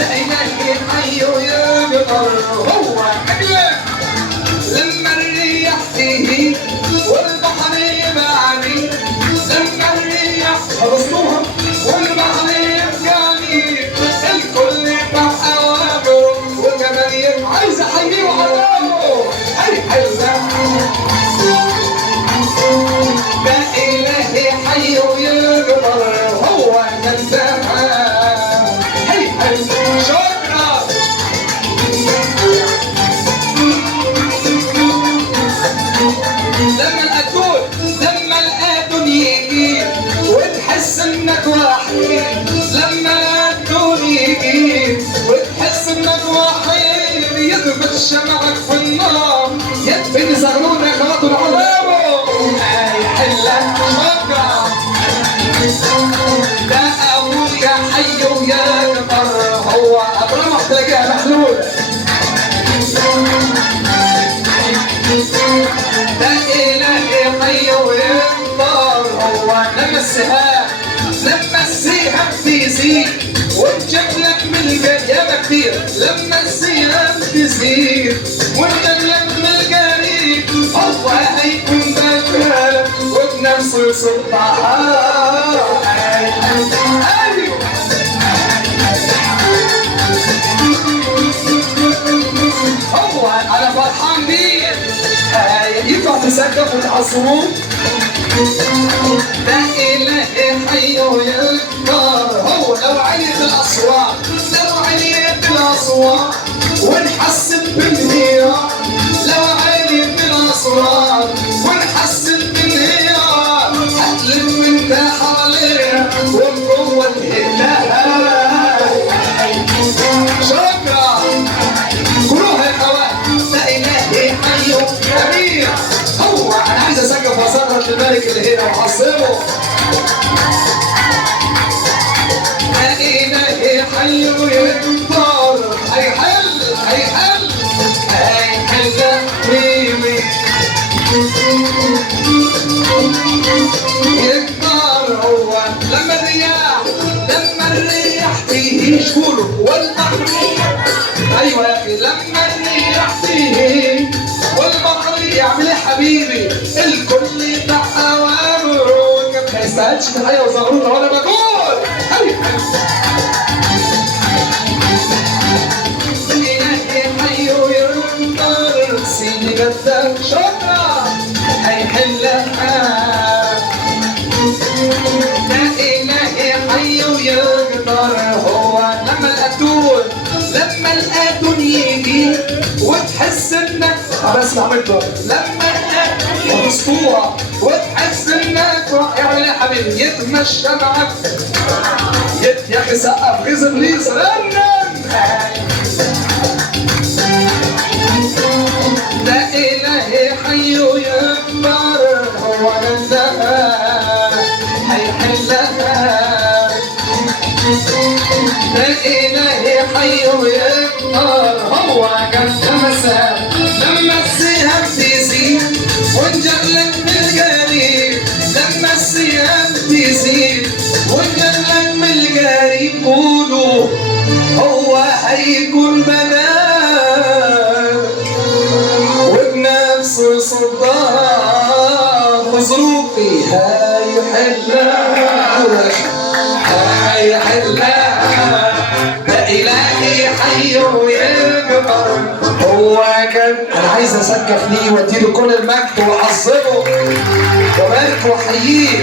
إلهي حي يقدر هو أجلك لما الريح تهيج والبحر يبعني لما الريح خلصوها والبحر يبقاني الكل يفتح أوامره وكمان يبقى عايز أحييه وأعلمه هي ده إلهي حي يقدر هو كذاب شكرا لما الأدون يجي وتحس انك وحيد لما الأدون يجي وتحس انك وحيد يضرب شمعك في النار يدفن زغلول يا خلاط العظامه يحلك شكرا ده أبويا حي ويقدر هو أبرمح تلاقيها محلولة ده إلهي حي ويقدر هو لما السهام تزيد وتجيبلك من الجريمة كتير لما السهام تزيد وتجيبلك من الجريم هو هيكون بكالك وبنفسه يصدعها هو انا فرحان بيه ينفع تسقف وتعصبوه ده إلهي حي ويقدر هو لو عليت الأصوات ونحسن بالنهار لو عليت الأصوات ونحسن بالنهار هتلم انت حواليها وجوه الهداها شكرا كلها يا اخوان ده إلهي حي كبير هو انا عايز اسقف واصرخ للملك اللي هنا وحصله ده إلهي حي ويقدر هيحل ميمي يقدر هو لما الريح تهيج كله والبحر ايوه يا اخي لما الريح تهيج والبحر يعمل ايه حبيبي الكل يفتح اوامره ما يستاهلش تحيه وزغروطه وانا بقول إلهي حي ويقدر سيدي جدك شكرا هيحلها ده إلهي حي ويقدر هو لما الأدون يجي وتحس انك بس عملته لما الأدون اسطوره وتحس انك يعمل ايه يا حبيبي يتمشى معك يا اخي سقف غيظ ابليس ده إلهي حي ويقدر هو جدها هيحلها ده إلهي حي ويقدر هو جدها لما السهام تزيد ونجلك من الجريم لما السهام تزيد ونجلك من الجريم قولوا هو هيكون بنات وبنفسه يصدها ظروفي هيحلها ده إلهي حي ويقدر هو كان انا عايز اسقف ليه واديله كل المجد واعظمه وبارك واحييه.